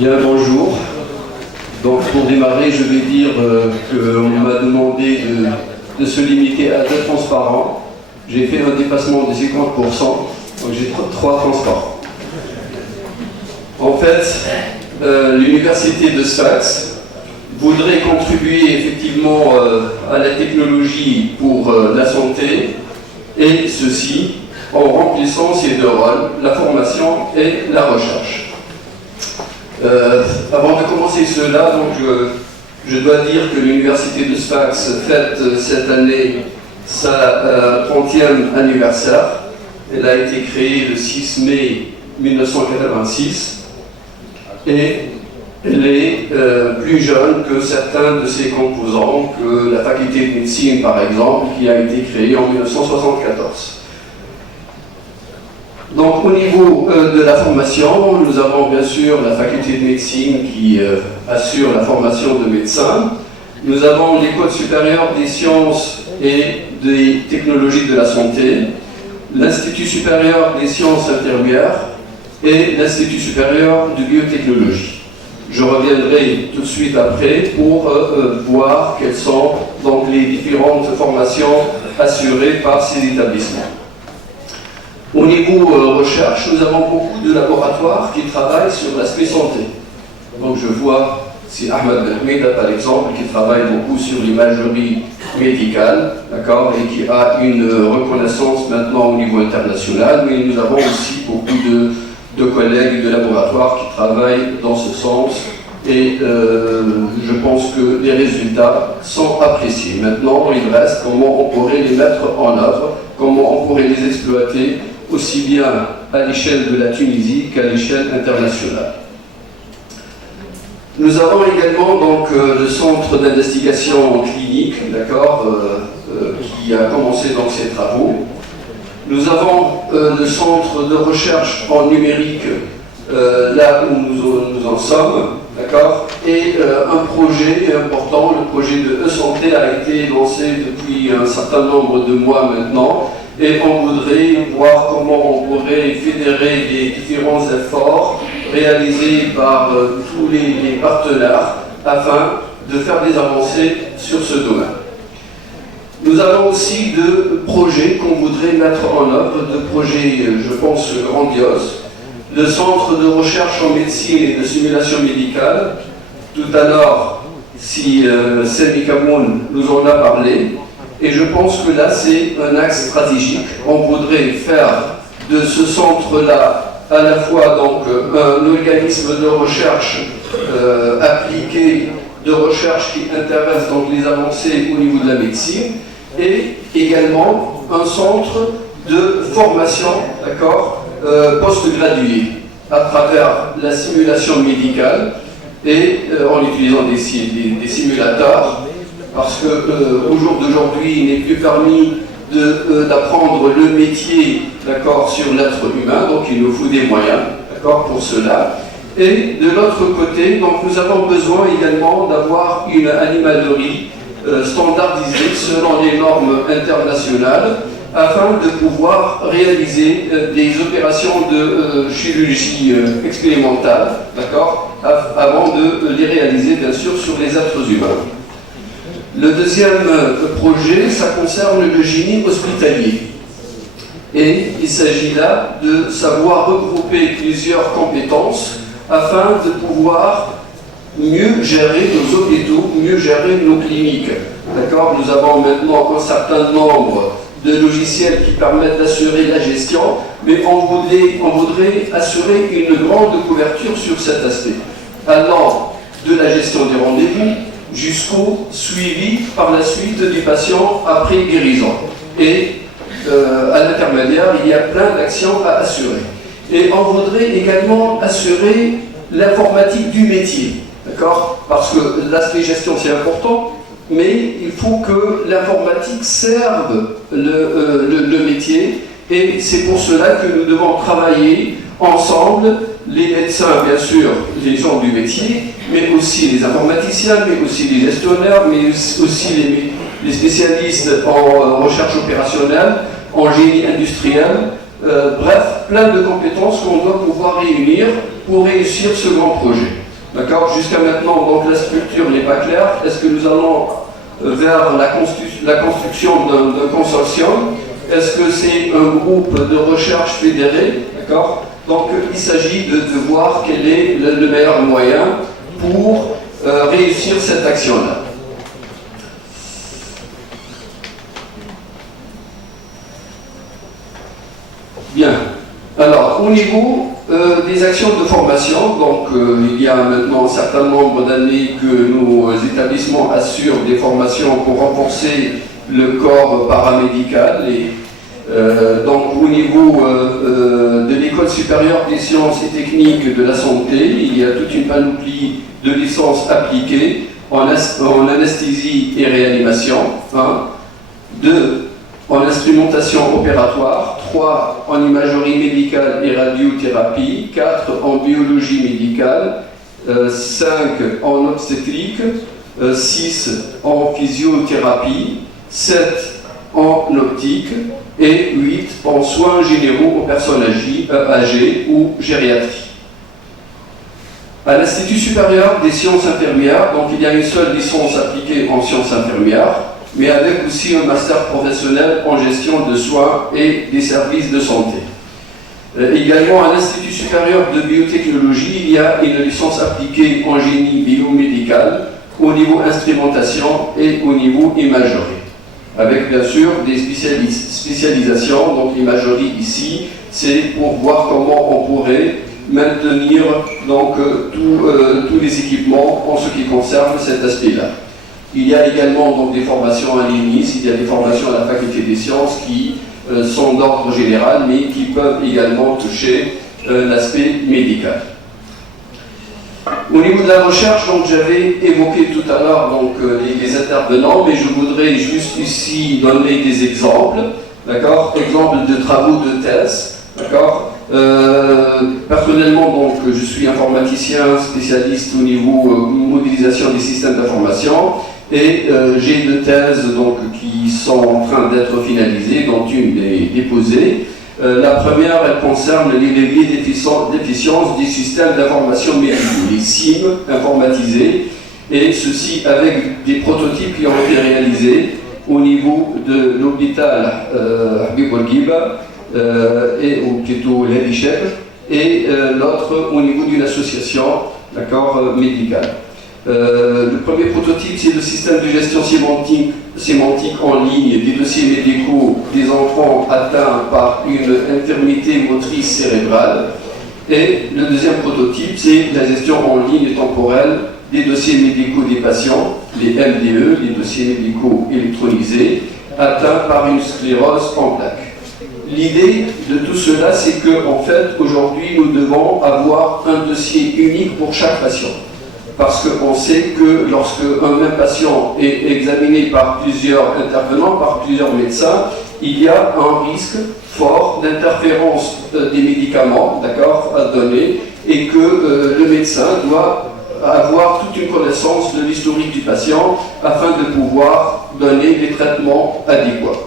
Bien, bonjour. Donc pour démarrer, je vais dire qu'on m'a demandé de se limiter à 2 transparents. J'ai fait un dépassement de 50%, donc j'ai 3 transparents. En fait, l'université de Sfax voudrait contribuer effectivement à la technologie pour la santé, et ceci en remplissant ces 2 rôles, la formation et la recherche. Avant de commencer cela, donc, je dois dire que l'université de Sfax fête cette année sa 30e anniversaire. Elle a été créée le 6 mai 1986 et elle est plus jeune que certains de ses composants, que la faculté de médecine par exemple, qui a été créée en 1974. Donc au niveau de la formation, nous avons bien sûr la faculté de médecine qui assure la formation de médecins. Nous avons l'école supérieure des sciences et des technologies de la santé, l'Institut supérieur des sciences intermédiaires et l'Institut supérieur de biotechnologie. Je reviendrai tout de suite après pour voir quelles sont donc les différentes formations assurées par ces établissements. Au niveau recherche, nous avons beaucoup de laboratoires qui travaillent sur l'aspect santé. Donc je vois c'est Ahmed Belhmeda par exemple qui travaille beaucoup sur l'imagerie médicale, d'accord, et qui a une reconnaissance maintenant au niveau international, mais nous avons aussi beaucoup de collègues de laboratoires qui travaillent dans ce sens et je pense que les résultats sont appréciés. Maintenant, il reste comment on pourrait les mettre en œuvre, comment on pourrait les exploiter aussi bien à l'échelle de la Tunisie qu'à l'échelle internationale. Nous avons également donc le centre d'investigation clinique, d'accord, qui a commencé dans ses travaux. Nous avons le centre de recherche en numérique, là où nous en sommes, d'accord, et un projet important, le projet de e-santé a été lancé depuis un certain nombre de mois maintenant. Et on voudrait voir comment on pourrait fédérer les différents efforts réalisés par tous les partenaires afin de faire des avancées sur ce domaine. Nous avons aussi 2 projets qu'on voudrait mettre en œuvre, 2 projets, je pense, grandioses. Le centre de recherche en médecine et de simulation médicale. Tout à l'heure, si Sami Kamoun nous en a parlé. Et je pense que là, c'est un axe stratégique. On voudrait faire de ce centre-là à la fois donc, un organisme de recherche appliqué, de recherche qui intéresse donc, les avancées au niveau de la médecine, et également un centre de formation, d'accord, post-graduée, à travers la simulation médicale et en utilisant des simulateurs. Parce qu'au jour d'aujourd'hui, il n'est plus permis d'apprendre le métier, d'accord, sur l'être humain, donc il nous faut des moyens, d'accord, pour cela. Et de l'autre côté, donc nous avons besoin également d'avoir une animalerie standardisée selon les normes internationales, afin de pouvoir réaliser des opérations de chirurgie expérimentale, d'accord, avant de les réaliser bien sûr sur les êtres humains. Le deuxième projet, ça concerne le génie hospitalier. Et il s'agit là de savoir regrouper plusieurs compétences afin de pouvoir mieux gérer nos hôpitaux, mieux gérer nos cliniques. D'accord ? Nous avons maintenant un certain nombre de logiciels qui permettent d'assurer la gestion, mais on voudrait assurer une grande couverture sur cet aspect, allant de la gestion des rendez-vous jusqu'au suivi par la suite du patient après guérison. Et à l'intermédiaire, il y a plein d'actions à assurer. Et on voudrait également assurer l'informatique du métier, d'accord ? Parce que l'aspect gestion, c'est important, mais il faut que l'informatique serve le métier, et c'est pour cela que nous devons travailler ensemble, les médecins, bien sûr, les gens du métier, mais aussi les informaticiens, mais aussi les gestionnaires, mais aussi les spécialistes en recherche opérationnelle, en génie industriel, bref, plein de compétences qu'on doit pouvoir réunir pour réussir ce grand projet. D'accord? Jusqu'à maintenant, donc la structure n'est pas claire. Est-ce que nous allons vers la construction d'un consortium? Est-ce que c'est un groupe de recherche fédéré? D'accord? Donc il s'agit de voir quel est le meilleur moyen pour réussir cette action-là. Bien. Alors, au niveau des actions de formation, donc il y a maintenant un certain nombre d'années que nos établissements assurent des formations pour renforcer le corps paramédical. Donc, au niveau de l'École supérieure des sciences et techniques de la santé, il y a toute une panoplie de licences appliquées en anesthésie et réanimation. 2. En instrumentation opératoire, 3 en imagerie médicale et radiothérapie, 4 en biologie médicale, 5 en obstétrique, 6 en physiothérapie, 7 en optique et 8 en soins généraux aux personnes âgées ou gériatrie. À l'Institut supérieur des sciences infirmières, donc il y a une seule licence appliquée en sciences infirmières, mais avec aussi un master professionnel en gestion de soins et des services de santé. Également, à l'Institut supérieur de biotechnologie, il y a une licence appliquée en génie biomédical au niveau instrumentation et au niveau imagerie, avec bien sûr des spécialisations. Donc l'imagerie ici, c'est pour voir comment on pourrait maintenir donc, tous les équipements en ce qui concerne cet aspect-là. Il y a également donc, des formations à l'INIS, il y a des formations à la faculté des sciences qui sont d'ordre général, mais qui peuvent également toucher l'aspect médical. Au niveau de la recherche, donc j'avais évoqué tout à l'heure donc les intervenants, mais je voudrais juste ici donner des exemples, d'accord? Exemples de travaux de thèse, d'accord? Personnellement, donc, je suis informaticien spécialiste au niveau modélisation des systèmes d'information. Et j'ai 2 thèses donc, qui sont en train d'être finalisées, dont une est déposée. La première, elle concerne les leviers d'efficience des systèmes d'information médicaux, les SIM informatisés, et ceci avec des prototypes qui ont été réalisés au niveau de l'hôpital Habib Bourguiba et au Kéto Ladichep, et l'autre au niveau d'une association médicale. Le premier prototype, c'est le système de gestion sémantique en ligne des dossiers médicaux des enfants atteints par une infirmité motrice cérébrale. Et le deuxième prototype, c'est la gestion en ligne temporelle des dossiers médicaux des patients, les MDE, les dossiers médicaux électronisés, atteints par une sclérose en plaques. L'idée de tout cela, c'est qu'en fait, aujourd'hui, nous devons avoir un dossier unique pour chaque patient. Parce qu'on sait que lorsque un même patient est examiné par plusieurs intervenants, par plusieurs médecins, il y a un risque fort d'interférence des médicaments, à donner, et que le médecin doit avoir toute une connaissance de l'historique du patient afin de pouvoir donner les traitements adéquats.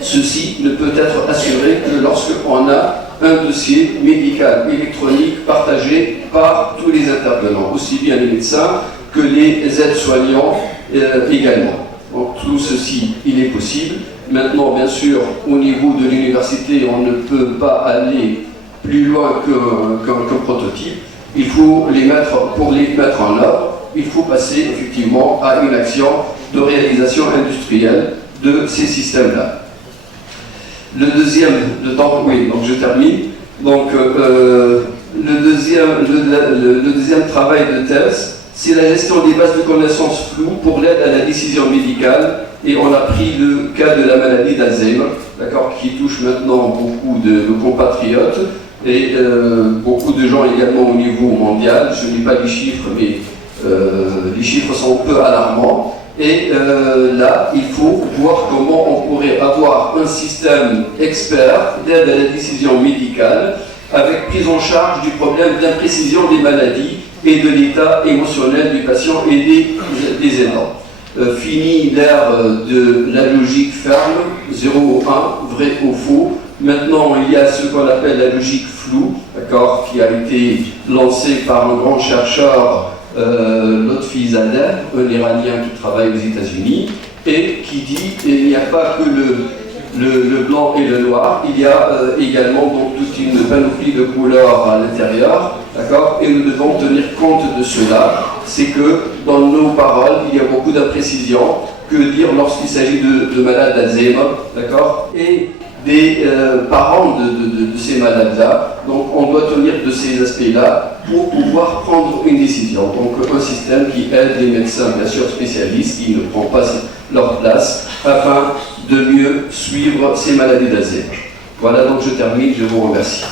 Ceci ne peut être assuré que lorsqu'on a un dossier médical électronique partagé par tous les intervenants, aussi bien les médecins que les aides-soignants également. Donc tout ceci, il est possible. Maintenant, bien sûr, au niveau de l'université, on ne peut pas aller plus loin qu'un prototype. Il faut pour les mettre en œuvre, il faut passer effectivement à une action de réalisation industrielle de ces systèmes-là. Le deuxième, donc je termine. Donc, le deuxième travail de thèse, c'est la gestion des bases de connaissances floues pour l'aide à la décision médicale. Et on a pris le cas de la maladie d'Alzheimer, qui touche maintenant beaucoup de compatriotes et beaucoup de gens également au niveau mondial. Je n'ai pas les chiffres, mais les chiffres sont peu alarmants. Et là, il faut voir comment on pourrait avoir un système expert d'aide à la décision médicale avec prise en charge du problème d'imprécision des maladies et de l'état émotionnel du patient et des aidants. fini l'ère de la logique ferme, 0 ou 1, vrai ou faux. Maintenant, il y a ce qu'on appelle la logique floue, d'accord, qui a été lancée par un grand chercheur, Lotfi Zadeh, un Iranien qui travaille aux États-Unis, et qui dit qu'il n'y a pas que le blanc et le noir, il y a également donc toute une panoplie de couleurs à l'intérieur, d'accord, et nous devons tenir compte de cela. C'est que dans nos paroles, il y a beaucoup d'imprécisions. Que dire lorsqu'il s'agit de malades d'Alzheimer, d'accord, et des parents de ces malades-là. Donc on doit tenir de ces aspects-là pour pouvoir prendre une décision. Donc un système qui aide les médecins, bien sûr spécialistes, qui ne prend pas leur place, afin de mieux suivre ces maladies d'Alzheimer. Voilà, donc je termine, je vous remercie.